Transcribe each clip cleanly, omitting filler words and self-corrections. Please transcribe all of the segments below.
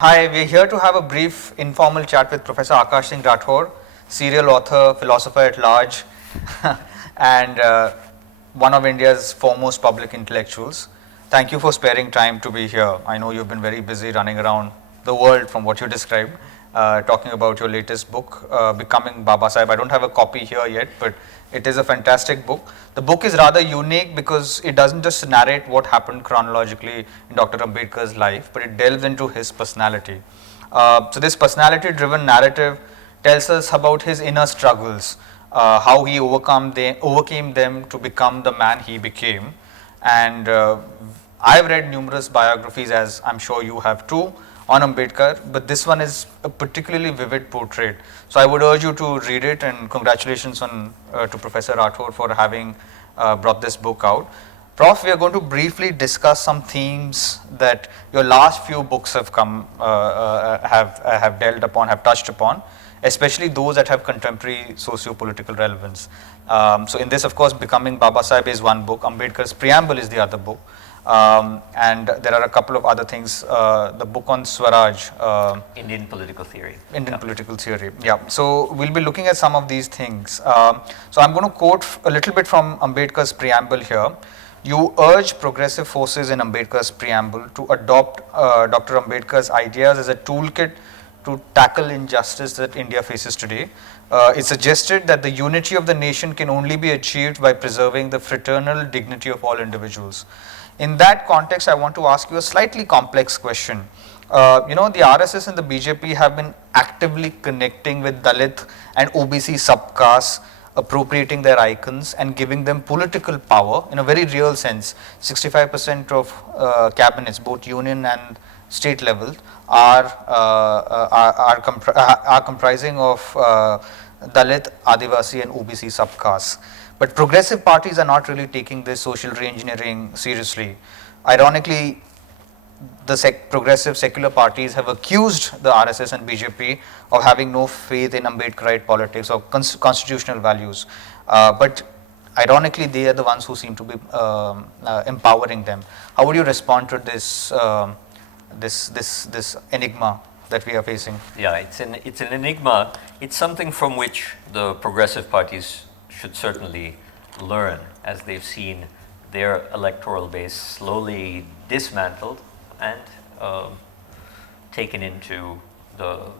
Hi, we're here to have a brief informal chat with Professor Aakash Singh Rathore, serial author, philosopher at large, and one of India's foremost public intellectuals. Thank you for sparing time to be here. I know you've been very busy running around the world from what you described, talking about your latest book, Becoming Baba Sahib. I don't have a copy here yet, but it is a fantastic book. The book is rather unique because it doesn't just narrate what happened chronologically in Dr. Ambedkar's life, but it delves into his personality. So this personality-driven narrative tells us about his inner struggles, how he overcame them to become the man he became. And I've read numerous biographies, as I'm sure you have too, on Ambedkar, but this one is a particularly vivid portrait. So I would urge you to read it, and congratulations to Professor Rathore for having brought this book out. Prof, we are going to briefly discuss some themes that your last few books have have dealt upon, have touched upon, especially those that have contemporary socio-political relevance. So in this, of course, Becoming Baba Sahib is one book, Ambedkar's Preamble is the other book. And there are a couple of other things. The book on Swaraj, Indian political theory. Political theory. Yeah. So we'll be looking at some of these things. So I'm going to quote a little bit from Ambedkar's preamble here. You urge progressive forces in Ambedkar's preamble to adopt Dr. Ambedkar's ideas as a toolkit to tackle injustice that India faces today. It suggested that the unity of the nation can only be achieved by preserving the fraternal dignity of all individuals. In that context, I want to ask you a slightly complex question. The RSS and the BJP have been actively connecting with Dalit and OBC subcastes, appropriating their icons and giving them political power in a very real sense. 65% of cabinets, both union and state level, are comprising of Dalit, Adivasi and OBC subcastes. But progressive parties are not really taking this social re-engineering seriously. Ironically, the progressive secular parties have accused the RSS and BJP of having no faith in Ambedkarite politics or constitutional values. But ironically, they are the ones who seem to be empowering them. How would you respond to this this enigma that we are facing? Yeah, it's an enigma. It's something from which the progressive parties should certainly learn, as they've seen their electoral base slowly dismantled and taken into the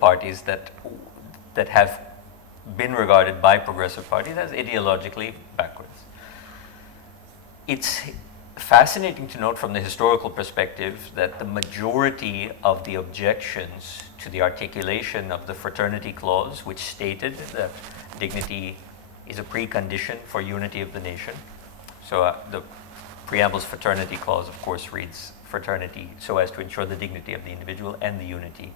parties that have been regarded by progressive parties as ideologically backwards. It's fascinating to note from the historical perspective that the majority of the objections to the articulation of the fraternity clause, which stated that dignity is a precondition for unity of the nation. So the preamble's fraternity clause, of course, reads fraternity so as to ensure the dignity of the individual and the unity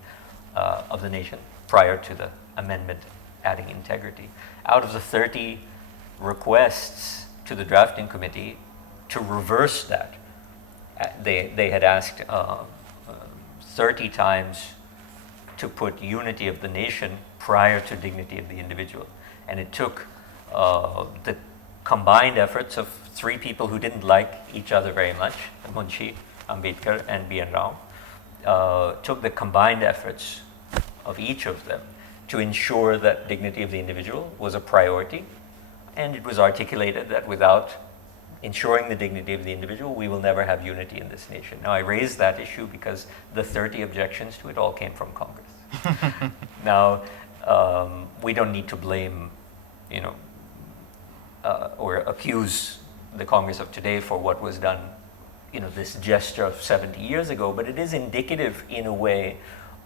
of the nation prior to the amendment adding integrity. Out of the 30 requests to the drafting committee to reverse that, they had asked 30 times to put unity of the nation prior to dignity of the individual. And it took the combined efforts of three people who didn't like each other very much, Munshi, Ambedkar and B.N. Rao, took the combined efforts of each of them to ensure that dignity of the individual was a priority. And it was articulated that without ensuring the dignity of the individual, we will never have unity in this nation. Now, I raised that issue because the 30 objections to it all came from Congress. Now, we don't need to blame, or accuse the Congress of today for what was done, this gesture of 70 years ago, but it is indicative in a way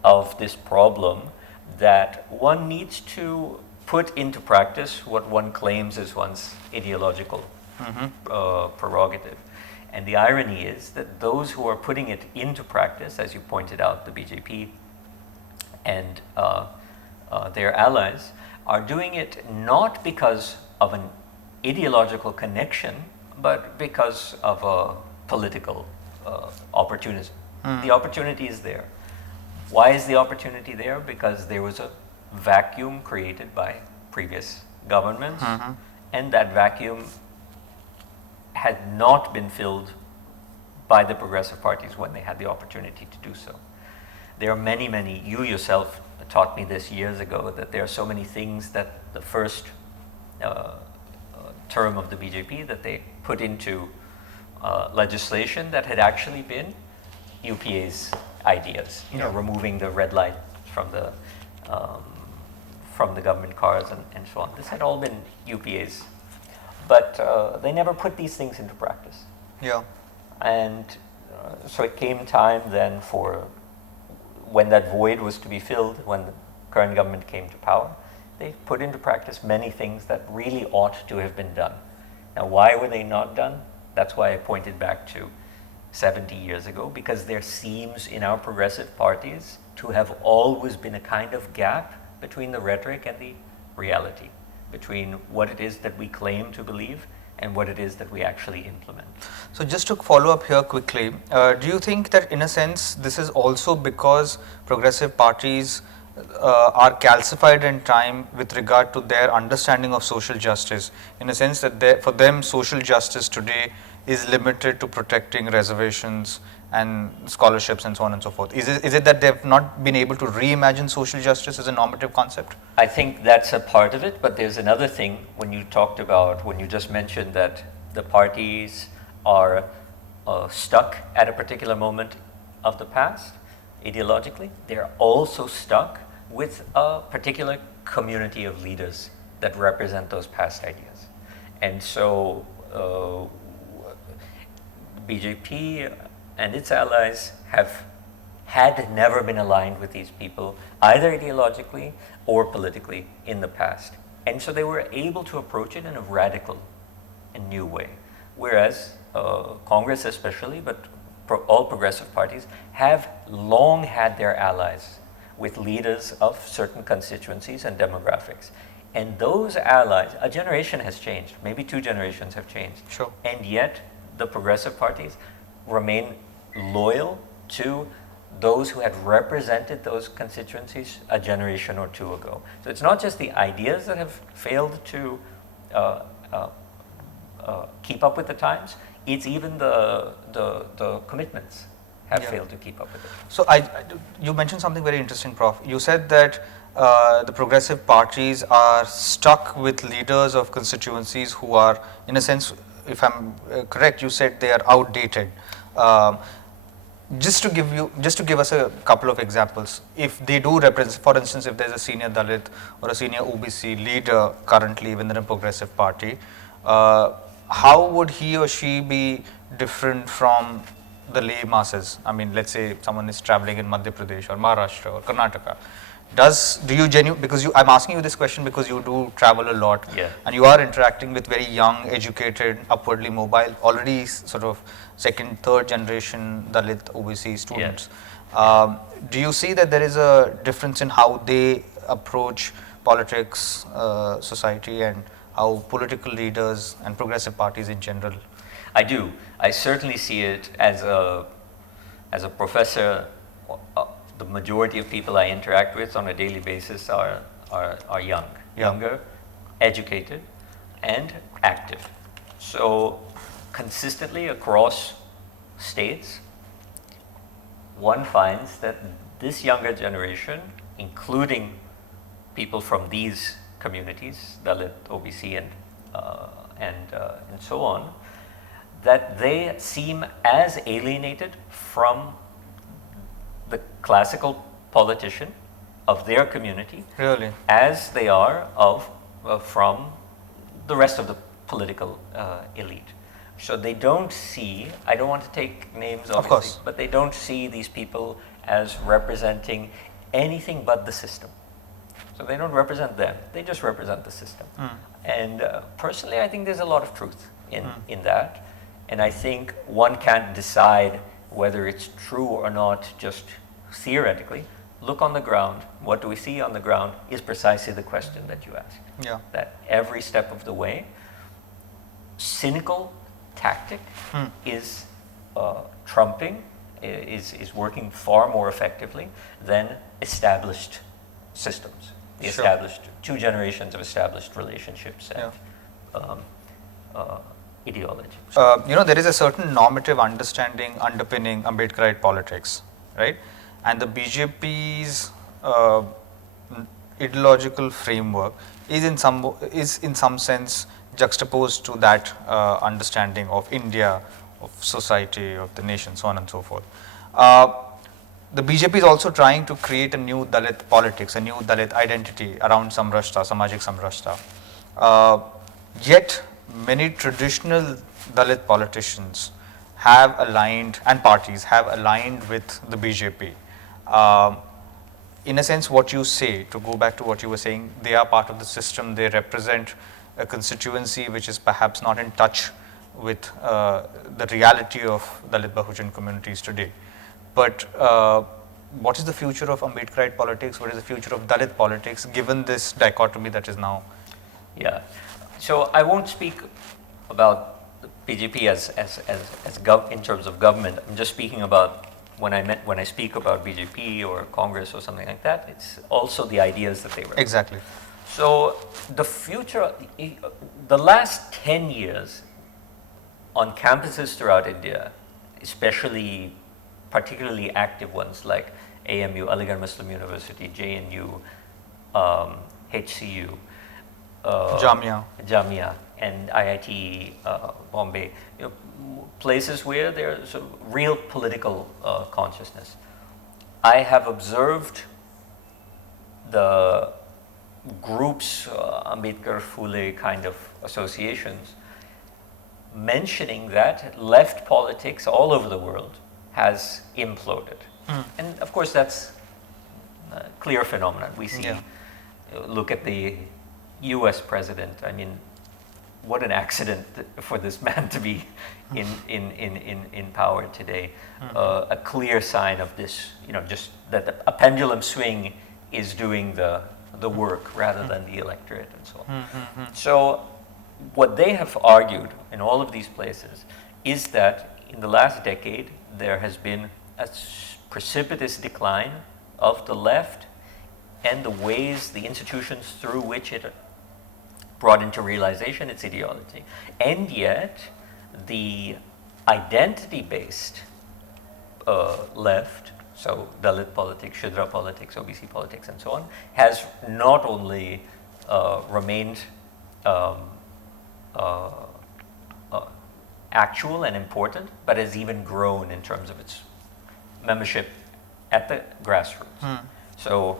of this problem that one needs to put into practice what one claims is one's ideological prerogative. And the irony is that those who are putting it into practice, as you pointed out, the BJP and their allies, are doing it not because of an ideological connection, but because of a political opportunism. The opportunity is there. Why is the opportunity there? Because there was a vacuum created by previous governments, and that vacuum had not been filled by the progressive parties when they had the opportunity to do so. There are many, you yourself taught me this years ago, that there are so many things that the first term of the BJP that they put into legislation that had actually been UPA's ideas, removing the red light from the government cars and so on. This had all been UPA's, but they never put these things into practice. Yeah. And so it came time then for when that void was to be filled, when the current government came to power, they put into practice many things that really ought to have been done. Now, why were they not done? That's why I pointed back to 70 years ago, because there seems in our progressive parties to have always been a kind of gap between the rhetoric and the reality, between what it is that we claim to believe and what it is that we actually implement. So just to follow up here quickly, do you think that in a sense this is also because progressive parties are calcified in time with regard to their understanding of social justice, in a sense that for them social justice today is limited to protecting reservations and scholarships and so on and so forth? Is it that they've not been able to reimagine social justice as a normative concept? I think that's a part of it, but there's another thing when you just mentioned that the parties are stuck at a particular moment of the past, ideologically. They're also stuck with a particular community of leaders that represent those past ideas. And so BJP and its allies had never been aligned with these people, either ideologically or politically in the past. And so they were able to approach it in a radical and new way. Whereas Congress especially, but all progressive parties, have long had their allies with leaders of certain constituencies and demographics. And those allies, a generation has changed, maybe 2 generations have changed. Sure. And yet the progressive parties remain loyal to those who had represented those constituencies a generation or 2 ago. So it's not just the ideas that have failed to keep up with the times, it's even the commitments have failed to keep up with it. So you mentioned something very interesting, Prof. You said that the progressive parties are stuck with leaders of constituencies who are, in a sense, if I'm correct, you said they are outdated. Just to give us a couple of examples, if they do represent, for instance, if there's a senior Dalit or a senior OBC leader currently within a progressive party, how would he or she be different from the lay masses? I mean, let's say someone is traveling in Madhya Pradesh or Maharashtra or Karnataka. I'm asking you this question because you do travel a lot, and you are interacting with very young, educated, upwardly mobile, already sort of second, third generation Dalit OBC students. Do you see that there is a difference in how they approach politics, society, and how political leaders and progressive parties in general? I do. I certainly see it as a professor. The majority of people I interact with on a daily basis are younger, educated, and active. So consistently across states, one finds that this younger generation, including people from these communities, Dalit, OBC, and so on, that they seem as alienated from the classical politician of their community, really, as they are from the rest of the political elite. So they don't see, I don't want to take names obviously, of course, but they don't see these people as representing anything but the system. So they don't represent them, they just represent the system. And personally, I think there's a lot of truth in that. And I think one can't decide whether it's true or not just theoretically. Look on the ground. What do we see on the ground is precisely the question that you ask. Yeah. That every step of the way, cynical tactic is trumping, is working far more effectively than established systems. The established 2 generations of established relationships ideology. There is a certain normative understanding underpinning Ambedkarite politics, right? And the BJP's ideological framework is in some sense juxtaposed to that understanding of India, of society, of the nation, so on and so forth. The BJP is also trying to create a new Dalit politics, a new Dalit identity around Samrashta, Samajik Samrashta. Yet, many traditional Dalit politicians have aligned, and parties have aligned with the BJP. In a sense, what you say, to go back to what you were saying, they are part of the system, they represent a constituency which is perhaps not in touch with the reality of Dalit Bahujan communities today. But what is the future of Ambedkarite politics? What is the future of Dalit politics given this dichotomy that is now? Yeah. So I won't speak about the BJP in terms of government. I'm just speaking about when I speak about BJP or Congress or something like that, it's also the ideas that they represent. Exactly. So the future, the last 10 years on campuses throughout India, especially particularly active ones like AMU, Aligarh Muslim University, JNU, HCU, Jamia, and IIT Bombay, places where there's sort of real political consciousness. I have observed the groups, Ambedkar Phule kind of associations, mentioning that left politics all over the world has imploded. And of course that's a clear phenomenon. We see, look at the US president, I mean, what an accident for this man to be in power today. A clear sign of this, just that a pendulum swing is doing the work rather than the electorate and so on. So what they have argued in all of these places is that in the last decade there has been a precipitous decline of the left and the ways, the institutions through which it brought into realization its ideology. And yet the identity-based left, so Dalit politics, Shudra politics, OBC politics and so on, has not only remained actual and important, but has even grown in terms of its membership at the grassroots. So,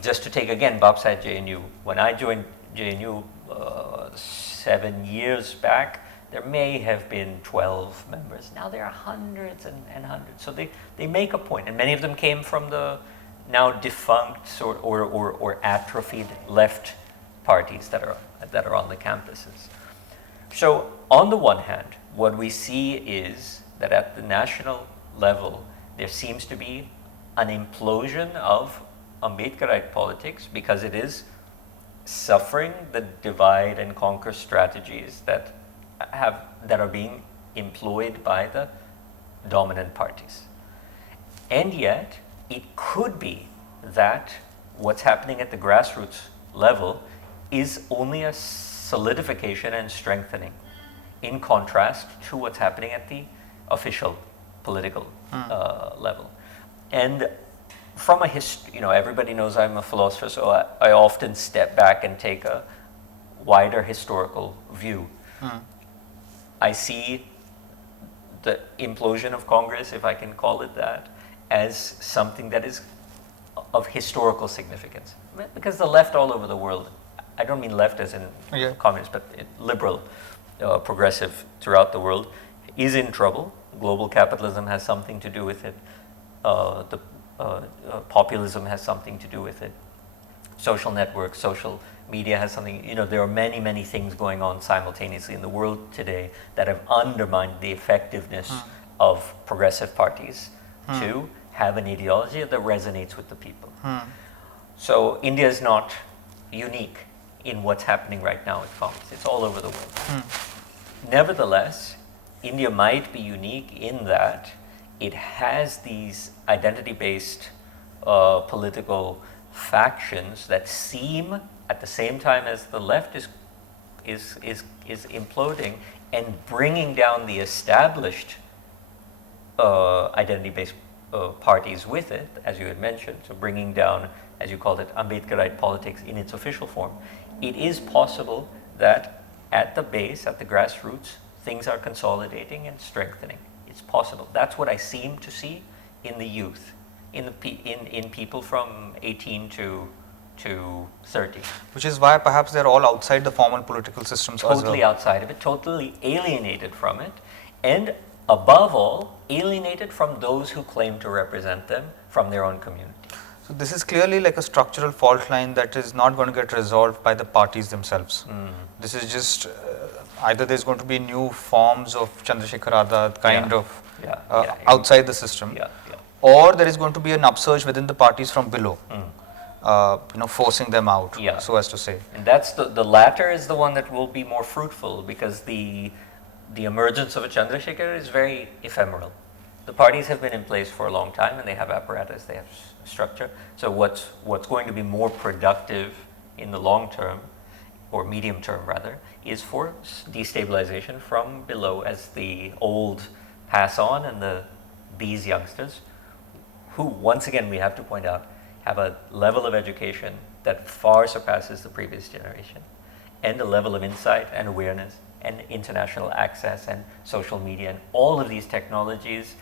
just to take again Bobside JNU, when I joined JNU 7 years back, there may have been 12 members. Now there are hundreds and hundreds. So they make a point, and many of them came from the now defunct or atrophied left parties that are on the campuses. So on the one hand, what we see is that at the national level, there seems to be an implosion of Ambedkarite politics because it is suffering the divide and conquer strategies that are being employed by the dominant parties. And yet, it could be that what's happening at the grassroots level is only a solidification and strengthening in contrast to what's happening at the official political level. And from everybody knows I'm a philosopher, so I often step back and take a wider historical view. I see the implosion of Congress, if I can call it that, as something that is of historical significance. Because the left all over the world, I don't mean left as in communist, but liberal, progressive throughout the world, is in trouble. Global capitalism has something to do with it. Populism has something to do with it. Social networks, social media has something, there are many, many things going on simultaneously in the world today that have undermined the effectiveness of progressive parties to have an ideology that resonates with the people. So India is not unique in what's happening right now with Congress. It's all over the world. Nevertheless, India might be unique in that it has these identity-based political factions that seem, at the same time as the left is is imploding and bringing down the established identity-based parties with it, as you had mentioned, so bringing down, as you called it, Ambedkarite politics in its official form. It is possible that at the base, at the grassroots, things are consolidating and strengthening. It's possible. That's what I seem to see in the youth, in people from 18 to 30. Which is why perhaps they're all outside the formal political systems as well. Totally outside of it, totally alienated from it, and above all, alienated from those who claim to represent them from their own community. So this is clearly like a structural fault line that is not going to get resolved by the parties themselves. This is just either there's going to be new forms of Chandrasekhar Azad kind of outside the system, or there is going to be an upsurge within the parties from below, forcing them out, so as to say. And that's the latter is the one that will be more fruitful, because the emergence of a Chandrasekhar is very ephemeral. The parties have been in place for a long time, and they have apparatus, they have structure. So what's going to be more productive in the long term, or medium term rather, is for destabilization from below, as the old pass on and these youngsters, who once again we have to point out have a level of education that far surpasses the previous generation, and a level of insight and awareness and international access and social media and all of these technologies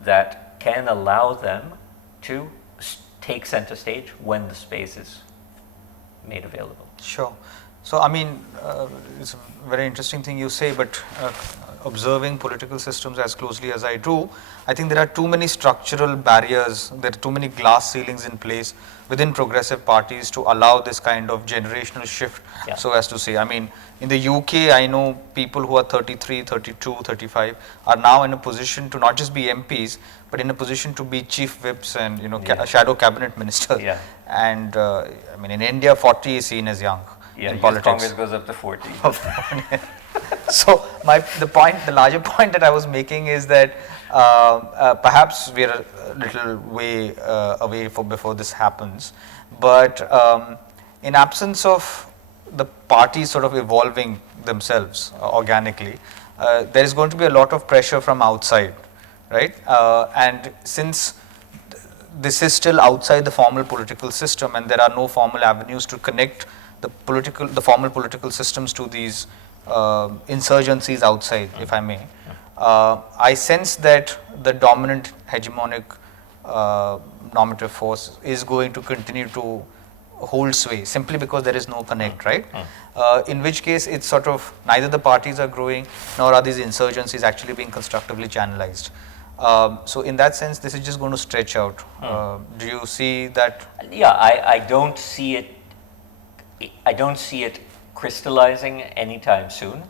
that can allow them to take center stage when the space is made available. Sure. So, I mean, it's a very interesting thing you say, but observing political systems as closely as I do, I think there are too many structural barriers, there are too many glass ceilings in place within progressive parties to allow this kind of generational shift, so as to say. I mean, in the UK, I know people who are 33, 32, 35 are now in a position to not just be MPs, but in a position to be chief whips and, shadow cabinet ministers. And I mean, in India, 40 is seen as young. In politics. Congress goes up to 40. So the larger point that I was making is that perhaps we are a little way away before this happens, but in absence of the parties sort of evolving themselves organically, there is going to be a lot of pressure from outside, right? And since this is still outside the formal political system, and there are no formal avenues to connect the formal political systems to these insurgencies outside, if I may. I sense that the dominant hegemonic normative force is going to continue to hold sway simply because there is no connect, right? In which case it's sort of neither the parties are growing nor are these insurgencies actually being constructively channelized. So in that sense, this is just going to stretch out. Do you see that? Yeah, I don't see it. I don't see it crystallizing anytime soon,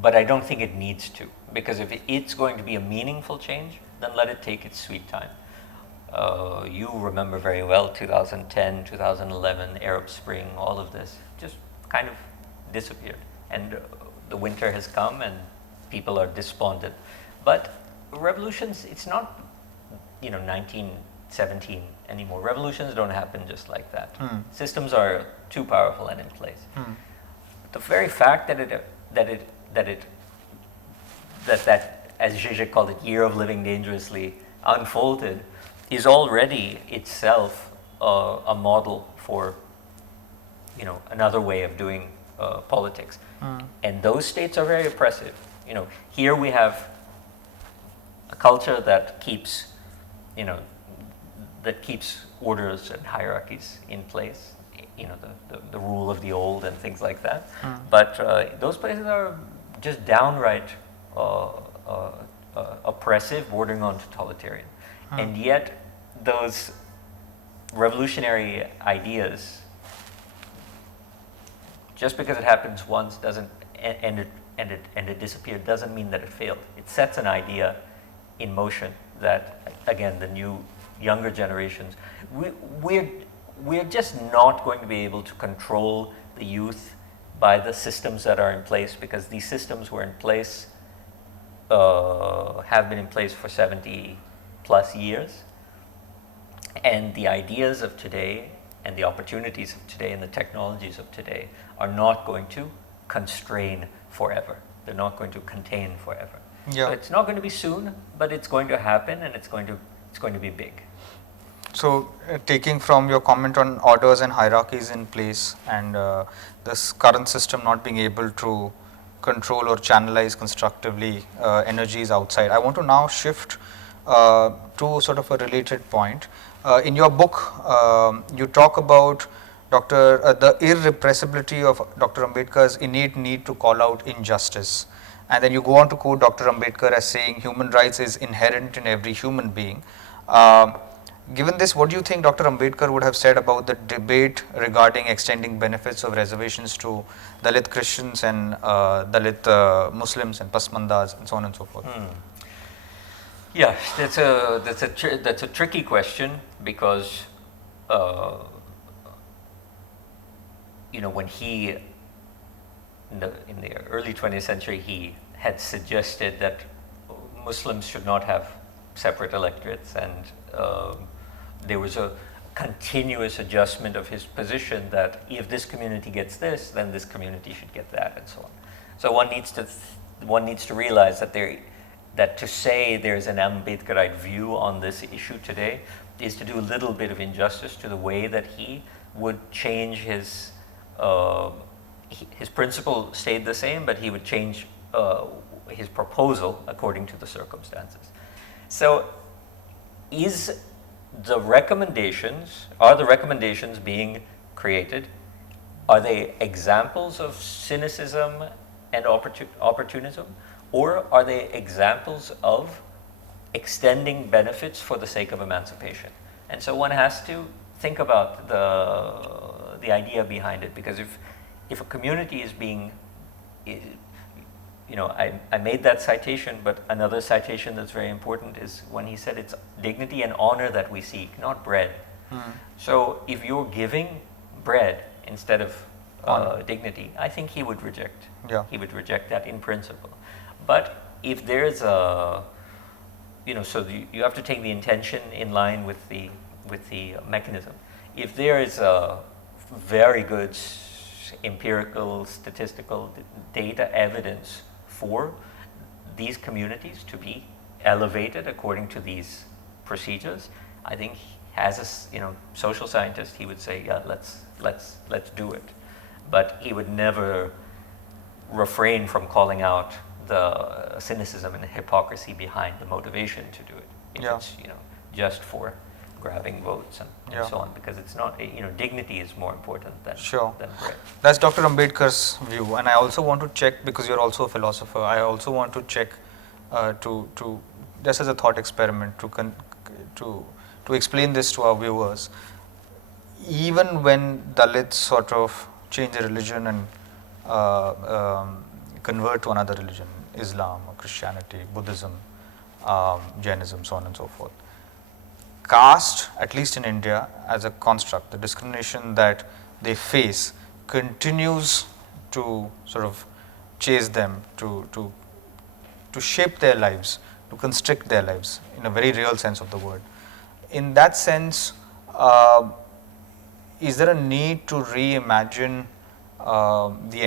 but I don't think it needs to, because if it's going to be a meaningful change, then let it take its sweet time. You remember very well 2010, 2011, Arab Spring, all of this just kind of disappeared, and the winter has come and people are despondent. But revolutions, it's not 1917 anymore. Revolutions don't happen just like that. Systems are too powerful and in place. The very fact that as Zizek called it, year of living dangerously unfolded, is already itself a model for another way of doing politics. And those states are very oppressive. Here we have a culture that keeps orders and hierarchies in place, the rule of the old and things like that. But those places are just downright oppressive, bordering on totalitarian. And yet those revolutionary ideas, just because it happens once doesn't and it disappeared, doesn't mean that it failed. It sets an idea in motion that, again, the younger generations, we're just not going to be able to control the youth by the systems that are in place, because these systems were in place, have been in place for 70 plus years, and the ideas of today and the opportunities of today and the technologies of today are not going to constrain forever. They're not going to contain forever. Yeah. So it's not going to be soon, but it's going to happen, and it's going to be big. So, taking from your comment on orders and hierarchies in place and this current system not being able to control or channelize constructively energies outside, I want to now shift to sort of a related point. In your book, you talk about the irrepressibility of Dr. Ambedkar's innate need to call out injustice. And then you go on to quote Dr. Ambedkar as saying human rights is inherent in every human being. Given this, what do you think Dr. Ambedkar would have said about the debate regarding extending benefits of reservations to Dalit Christians and Dalit Muslims and Pasmandas and so on and so forth? Yeah, that's a tricky question because when he in the early 20th century he had suggested that Muslims should not have separate electorates, and there was a continuous adjustment of his position that if this community gets this, then this community should get that, and so on. So one needs to realize that to say there's an Ambedkarite view on this issue today is to do a little bit of injustice to the way that he would change his principle stayed the same, but he would change his proposal according to the circumstances. So are the recommendations being created, are they examples of cynicism and opportunism, or are they examples of extending benefits for the sake of emancipation? And so one has to think about the idea behind it, because if a community is being, I made that citation, but another citation that's very important is when he said it's dignity and honor that we seek, not bread. So if you're giving bread instead of dignity, I think he would reject. Yeah. He would reject that in principle. But if there's so you have to take the intention in line with the mechanism. If there is a very good empirical, statistical data evidence for these communities to be elevated according to these procedures, I think as a social scientist, he would say, yeah, let's do it. But he would never refrain from calling out the cynicism and the hypocrisy behind the motivation to do it. If it's just for grabbing votes and so on, because it's not, dignity is more important than bread. That's Dr. Ambedkar's view, and I also want to check, because you're also a philosopher, I also want to check to just as a thought experiment to explain this to our viewers. Even when Dalits sort of change their religion and convert to another religion, Islam or Christianity, Buddhism, Jainism, so on and so forth, caste, at least in India, as a construct, the discrimination that they face continues to sort of chase them, to shape their lives, to constrict their lives in a very real sense of the word. In that sense, is there a need to reimagine the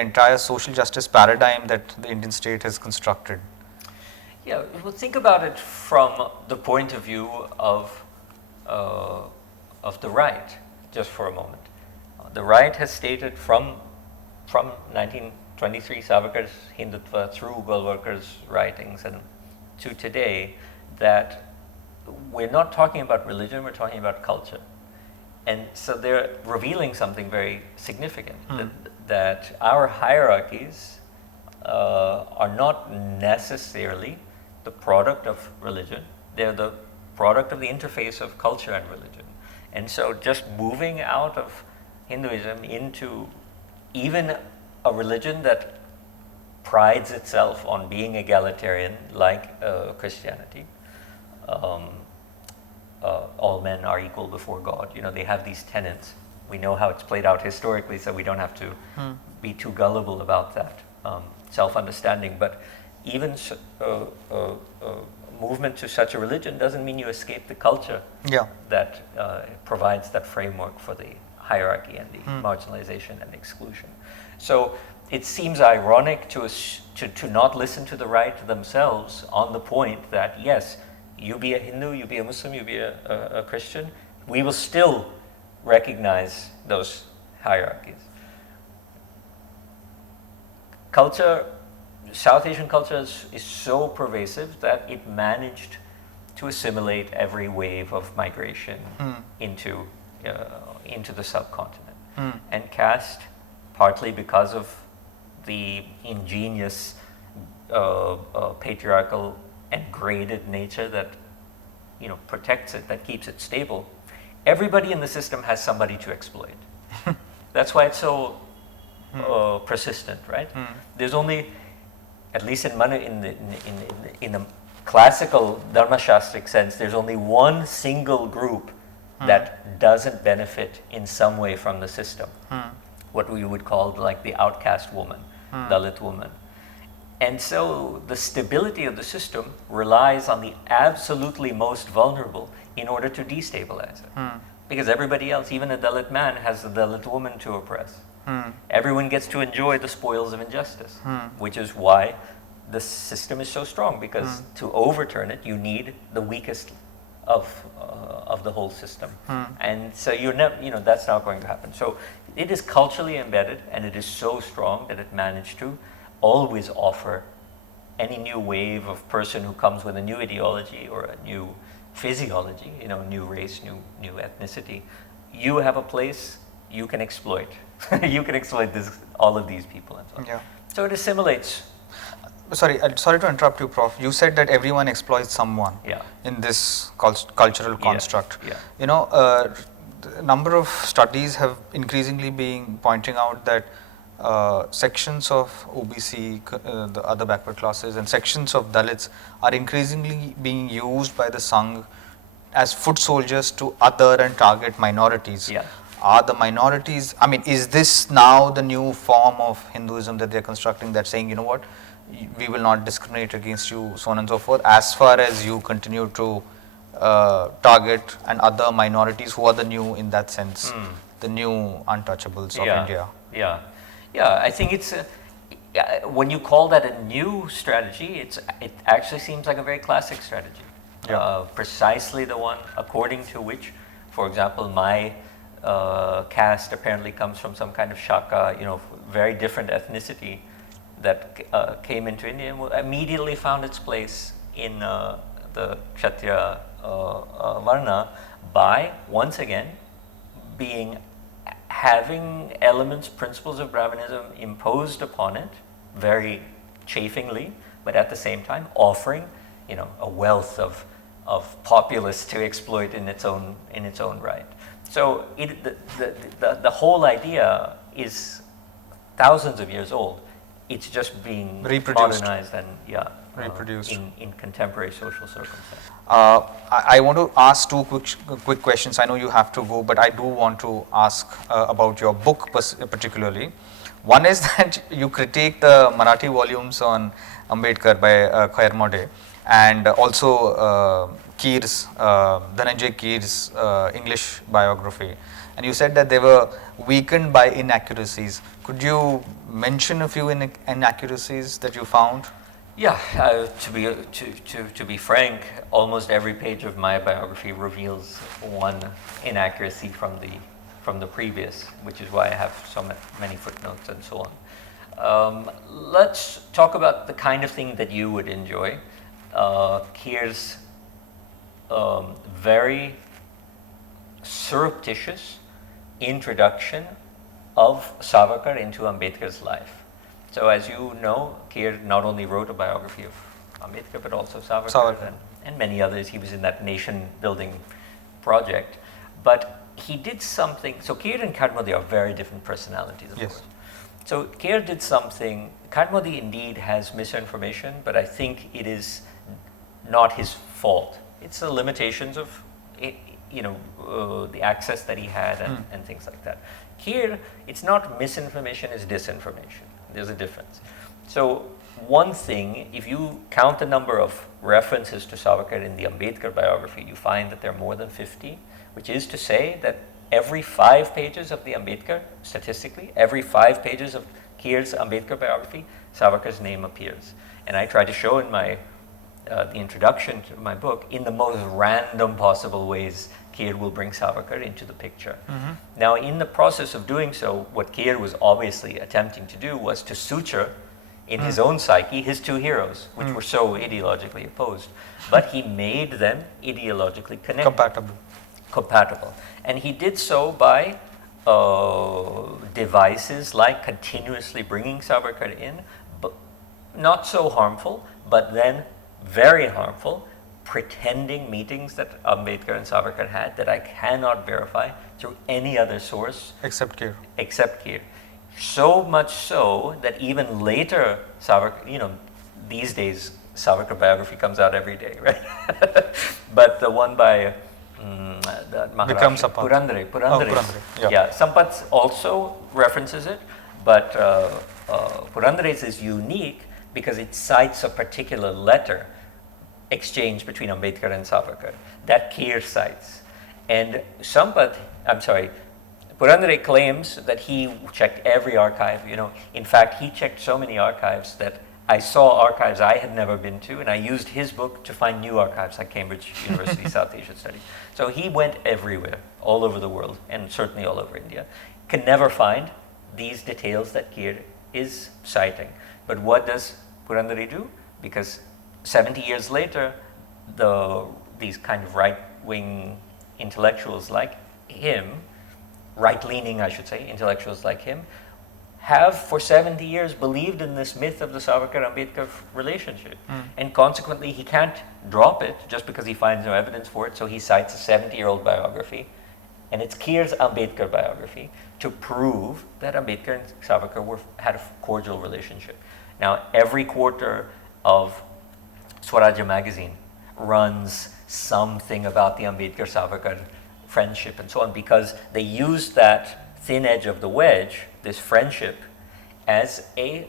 entire social justice paradigm that the Indian state has constructed? Yeah, well, think about it from the point of view of the right, just for a moment. The right has stated from 1923, Savarkar's Hindutva, through Golwalkar's writings, and to today, that we're not talking about religion, we're talking about culture. And so they're revealing something very significant, that our hierarchies are not necessarily the product of religion, they're the product of the interface of culture and religion. And so just moving out of Hinduism into even a religion that prides itself on being egalitarian, like Christianity, all men are equal before God. They have these tenets. We know how it's played out historically, so we don't have to be too gullible about that self-understanding. But even movement to such a religion doesn't mean you escape the culture that provides that framework for the hierarchy and the marginalization and exclusion. So it seems ironic to us to not listen to the right themselves on the point that, yes, you be a Hindu, you be a Muslim, you be a Christian, we will still recognize those hierarchies. Culture, South Asian culture is so pervasive that it managed to assimilate every wave of migration into the subcontinent. And caste, partly because of the ingenious patriarchal and graded nature that protects it, that keeps it stable. Everybody in the system has somebody to exploit. That's why it's so persistent, right? There's only, at least in the classical Dharma-shastric sense, there's only one single group that doesn't benefit in some way from the system. What we would call like the outcast woman, Dalit woman. And so the stability of the system relies on the absolutely most vulnerable in order to destabilize it. Because everybody else, even a Dalit man, has a Dalit woman to oppress. Everyone gets to enjoy the spoils of injustice, which is why the system is so strong, because to overturn it, you need the weakest of the whole system. And so that's not going to happen. So it is culturally embedded, and it is so strong that it managed to always offer any new wave of person who comes with a new ideology or a new physiology, new race, new ethnicity. You have a place you can exploit. You can exploit all of these people and so on. Yeah. So it assimilates. Sorry to interrupt you, Prof. You said that everyone exploits someone in this cultural construct. Yeah. A number of studies have increasingly been pointing out that sections of OBC, the other backward classes, and sections of Dalits are increasingly being used by the Sangh as foot soldiers to other and target minorities. Yeah. Are the minorities, is this now the new form of Hinduism that they are constructing, that saying, what, we will not discriminate against you, so on and so forth, as far as you continue to target and other minorities who are the new, in that sense, the new untouchables of India? Yeah, I think it's when you call that a new strategy, it actually seems like a very classic strategy. Precisely the one according to which, for example, my caste apparently comes from some kind of Shaka, very different ethnicity that came into India and immediately found its place in the Kshatriya Varna by, once again, having elements, principles of Brahmanism imposed upon it very chafingly, but at the same time offering, a wealth of populace to exploit in its own right. So the whole idea is thousands of years old. It's just being modernized and reproduced in contemporary social circumstances. I want to ask two quick questions. I know you have to go, but I do want to ask about your book particularly. One is that you critique the Marathi volumes on Ambedkar by Khairmode, and also Keir's, Dhananjay Keir's English biography. And you said that they were weakened by inaccuracies. Could you mention a few inaccuracies that you found? Yeah, to be frank, almost every page of my biography reveals one inaccuracy from the previous, which is why I have so many footnotes and so on. Let's talk about the kind of thing that you would enjoy. Keir's very surreptitious introduction of Savarkar into Ambedkar's life. So as you know, Keir not only wrote a biography of Ambedkar, but also Savarkar. And many others. He was in that nation-building project. But he did something. So Keir and Khairmode are very different personalities, of course. So Keir did something. Khairmode indeed has misinformation, but I think it is not his fault. It's the limitations of the access that he had and things like that. Here, it's not misinformation, it's disinformation. There's a difference. So one thing, if you count the number of references to Savarkar in the Ambedkar biography, you find that there are more than 50, which is to say that every 5 pages of the Ambedkar, statistically, every 5 pages of Keir's Ambedkar biography, Savarkar's name appears. And I try to show in my the introduction to my book, in the most random possible ways, Keir will bring Savarkar into the picture. Now, in the process of doing so, what Keir was obviously attempting to do was to suture in his own psyche his two heroes, which were so ideologically opposed. But he made them ideologically connected. Compatible. And he did so by devices like continuously bringing Savarkar in, but not so harmful, but then very harmful, pretending meetings that Ambedkar and Savarkar had that I cannot verify through any other source. Except Keir. Except Keir. So much so that even later, Savarkar, these days, Savarkar biography comes out every day, right? But the one by the Maharashtra, Purandare. Yeah, Sampath also references it, but Purandare's is unique because it cites a particular letter exchange between Ambedkar and Savarkar that Keir cites. And Purandare claims that he checked every archive. In fact, he checked so many archives that I saw archives I had never been to, and I used his book to find new archives like Cambridge University South Asia Studies. So he went everywhere, all over the world, and certainly all over India. Can never find these details that Keir is citing. But what does Purandare do? Because 70 years later, these kind of right-wing intellectuals like him, right-leaning, I should say, intellectuals like him, have for 70 years believed in this myth of the Savarkar-Ambedkar relationship. And consequently, he can't drop it just because he finds no evidence for it, so he cites a 70-year-old biography, and it's Keir's Ambedkar biography, to prove that Ambedkar and Savarkar had a cordial relationship. Now, every quarter of Swarajya magazine runs something about the Ambedkar-Savarkar friendship and so on, because they use that thin edge of the wedge, this friendship, as a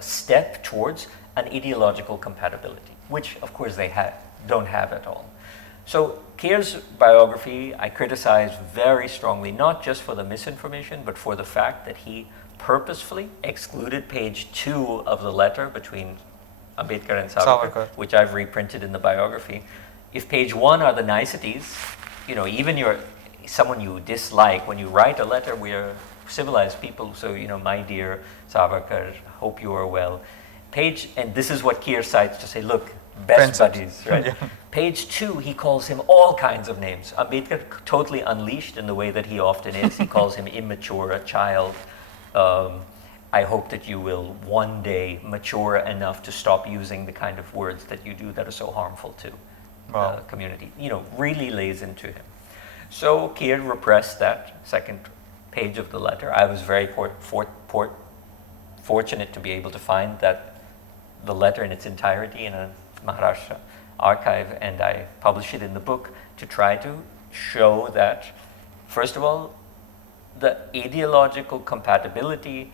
step towards an ideological compatibility, which of course they don't have at all. So Keir's biography I criticize very strongly, not just for the misinformation, but for the fact that he purposefully excluded page 2 of the letter between Ambedkar and Savarkar, which I've reprinted in the biography. If page 1 are the niceties, even someone you dislike, when you write a letter, we are civilized people, so my dear Savarkar, hope you are well. And this is what Keir cites to say, look, best buddies, right? Yeah. Page 2, he calls him all kinds of names. Ambedkar, totally unleashed in the way that he often is. He calls him immature, a child. I hope that you will one day mature enough to stop using the kind of words that you do that are so harmful to the community. Really lays into him. So Keir repressed that second page of the letter. I was very fortunate to be able to find the letter in its entirety in a Maharashtra archive, and I published it in the book to try to show that, first of all, the ideological compatibility,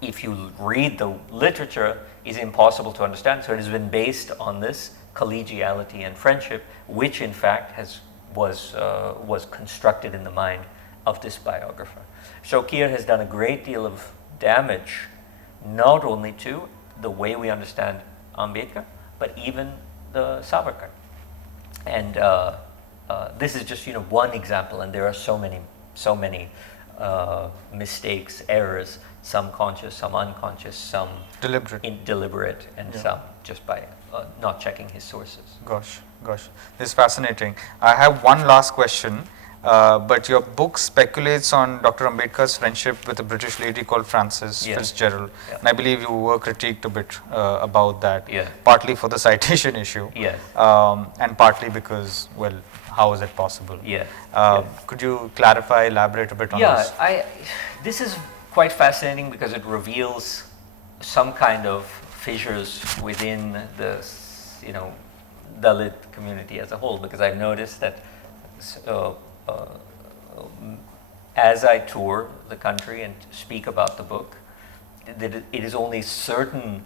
if you read the literature, is impossible to understand. So it has been based on this collegiality and friendship, which in fact was constructed in the mind of this biographer. So Keir has done a great deal of damage, not only to the way we understand Ambedkar, but even the Savarkar. And this is just one example, and there are so many mistakes, errors, some conscious, some unconscious, some deliberate, and some just by not checking his sources. Gosh, this is fascinating. I have one last question, but your book speculates on Dr. Ambedkar's friendship with a British lady called Frances Fitzgerald, and I believe you were critiqued a bit about that, partly for the citation issue, and partly because, well, how is it possible? Could you clarify, elaborate a bit on this? This is quite fascinating because it reveals some kind of fissures within the Dalit community as a whole, because I've noticed that as I tour the country and speak about the book, that it is only certain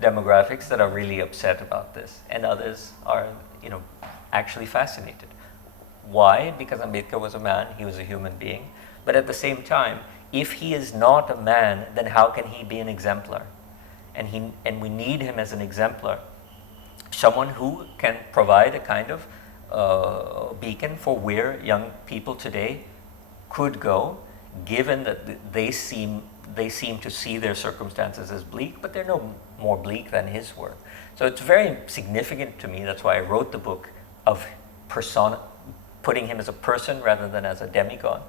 demographics that are really upset about this, and others are actually fascinated. Why? Because Ambedkar was a man, he was a human being. But at the same time, if he is not a man, then how can he be an exemplar? And we need him as an exemplar, someone who can provide a kind of beacon for where young people today could go, given that they seem to see their circumstances as bleak, but they're no more bleak than his were. So it's very significant to me. That's why I wrote the book of putting him as a person rather than as a demigod,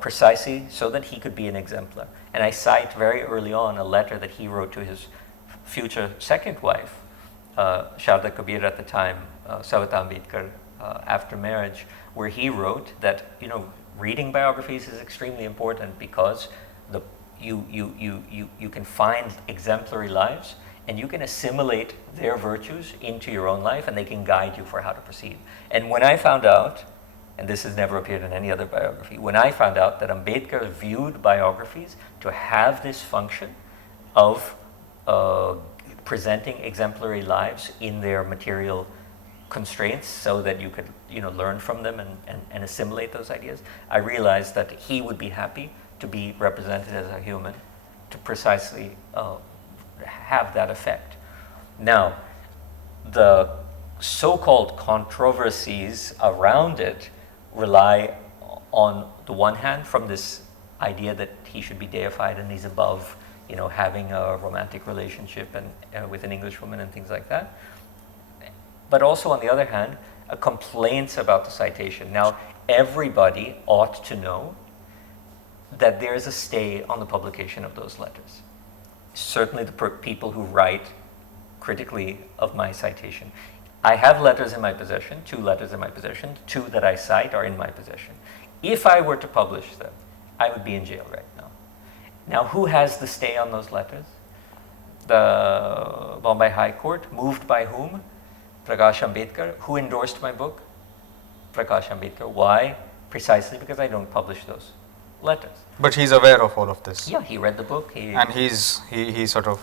precisely so that he could be an exemplar. And I cite very early on a letter that he wrote to his future second wife, Sharda Kabir at the time, Savita Ambedkar, after marriage, where he wrote that, reading biographies is extremely important because you can find exemplary lives and you can assimilate their virtues into your own life and they can guide you for how to proceed. And when I found out, and this has never appeared in any other biography, when I found out that Ambedkar viewed biographies to have this function of presenting exemplary lives in their material constraints so that you could learn from them and assimilate those ideas, I realized that he would be happy to be represented as a human to precisely have that effect. Now, the so-called controversies around it rely on the one hand from this idea that he should be deified and he's above having a romantic relationship and with an English woman and things like that. But also on the other hand, complaints about the citation. Now, everybody ought to know that there is a stay on the publication of those letters. Certainly the people who write critically of my citation. I have letters in my possession, 2 letters in my possession, 2 that I cite are in my possession. If I were to publish them, I would be in jail right now. Now, who has the stay on those letters? The Bombay High Court, moved by whom? Prakash Ambedkar. Who endorsed my book? Prakash Ambedkar. Why? Precisely because I don't publish those letters. But he's aware of all of this. Yeah, he read the book. And he sort of...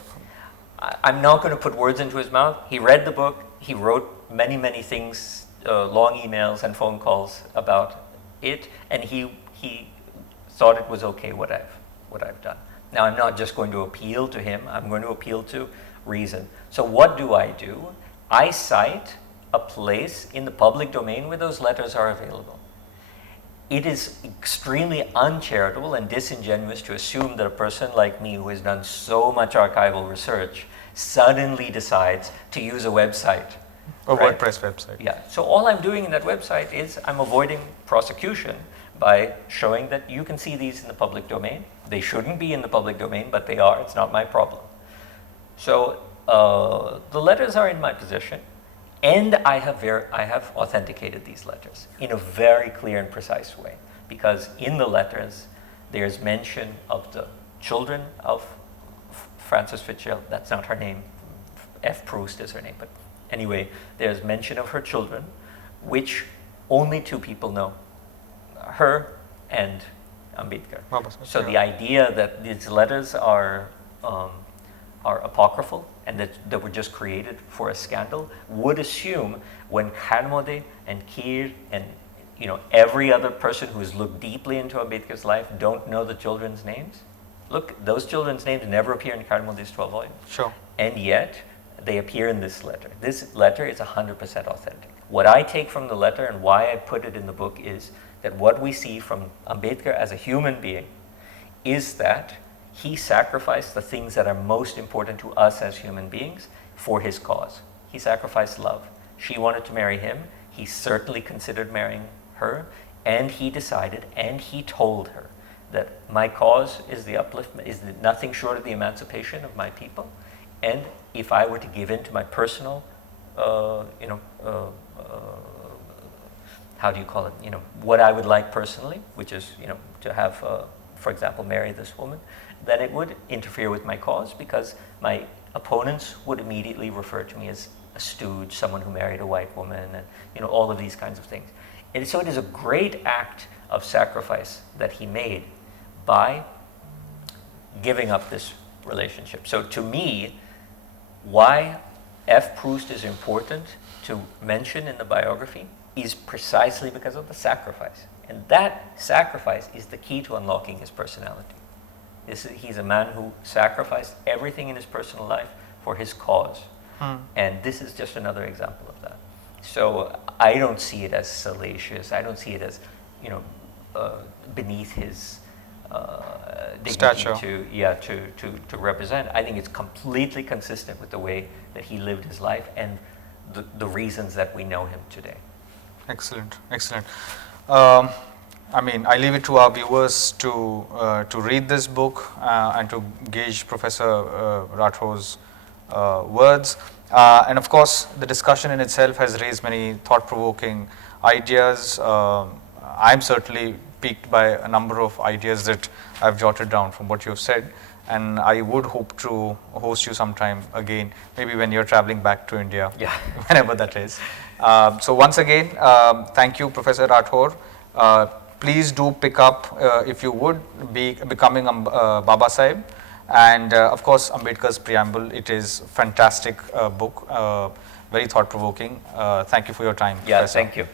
I'm not going to put words into his mouth. He read the book. He wrote many, many things, long emails and phone calls about it, and he thought it was okay what I've done. Now, I'm not just going to appeal to him. I'm going to appeal to reason. So what do? I cite a place in the public domain where those letters are available. It is extremely uncharitable and disingenuous to assume that a person like me who has done so much archival research suddenly decides to use a website. A WordPress website. Yeah. So all I'm doing in that website is I'm avoiding prosecution by showing that you can see these in the public domain. They shouldn't be in the public domain, but they are. It's not my problem. So the letters are in my possession, and I have authenticated these letters in a very clear and precise way, because in the letters there's mention of the children of Frances Fitzgerald. That's not her name. F. Proust is her name, but anyway, there's mention of her children, which only 2 people know, her and Ambedkar. So the idea that these letters are apocryphal and that were just created for a scandal would assume when Kharmode and Kir and every other person who's looked deeply into Ambedkar's life don't know the children's names. Look, those children's names never appear in Kharmode's 12 volumes. Sure. And yet, they appear in this letter. This letter is 100% authentic. What I take from the letter and why I put it in the book is that what we see from Ambedkar as a human being is that he sacrificed the things that are most important to us as human beings for his cause. He sacrificed love. She wanted to marry him. He certainly considered marrying her, and he decided, and he told her that my cause is the upliftment, is nothing short of the emancipation of my people, and if I were to give in to my personal, how do you call it? What I would like personally, which is, to have, for example, marry this woman, then it would interfere with my cause because my opponents would immediately refer to me as a stooge, someone who married a white woman, and all of these kinds of things. And so it is a great act of sacrifice that he made by giving up this relationship. So to me, why F. Proust is important to mention in the biography is precisely because of the sacrifice. And that sacrifice is the key to unlocking his personality. He's a man who sacrificed everything in his personal life for his cause. And this is just another example of that. So I don't see it as salacious. I don't see it as, beneath his dignity stature to represent. I think it's completely consistent with the way that he lived his life and the reasons that we know him today. Excellent, excellent. I mean, I leave it to our viewers to read this book and to gauge Professor Rathore's words. And of course, the discussion in itself has raised many thought-provoking ideas. I'm certainly piqued by a number of ideas that I've jotted down from what you've said. And I would hope to host you sometime again, maybe when you're traveling back to India, whenever that is. So once again, thank you, Professor Rathore. Please do pick up, if you would, Becoming Baba Sahib. And of course, Ambedkar's Preamble. It is a fantastic book, very thought-provoking. Thank you for your time, Yeah, Professor. thank you.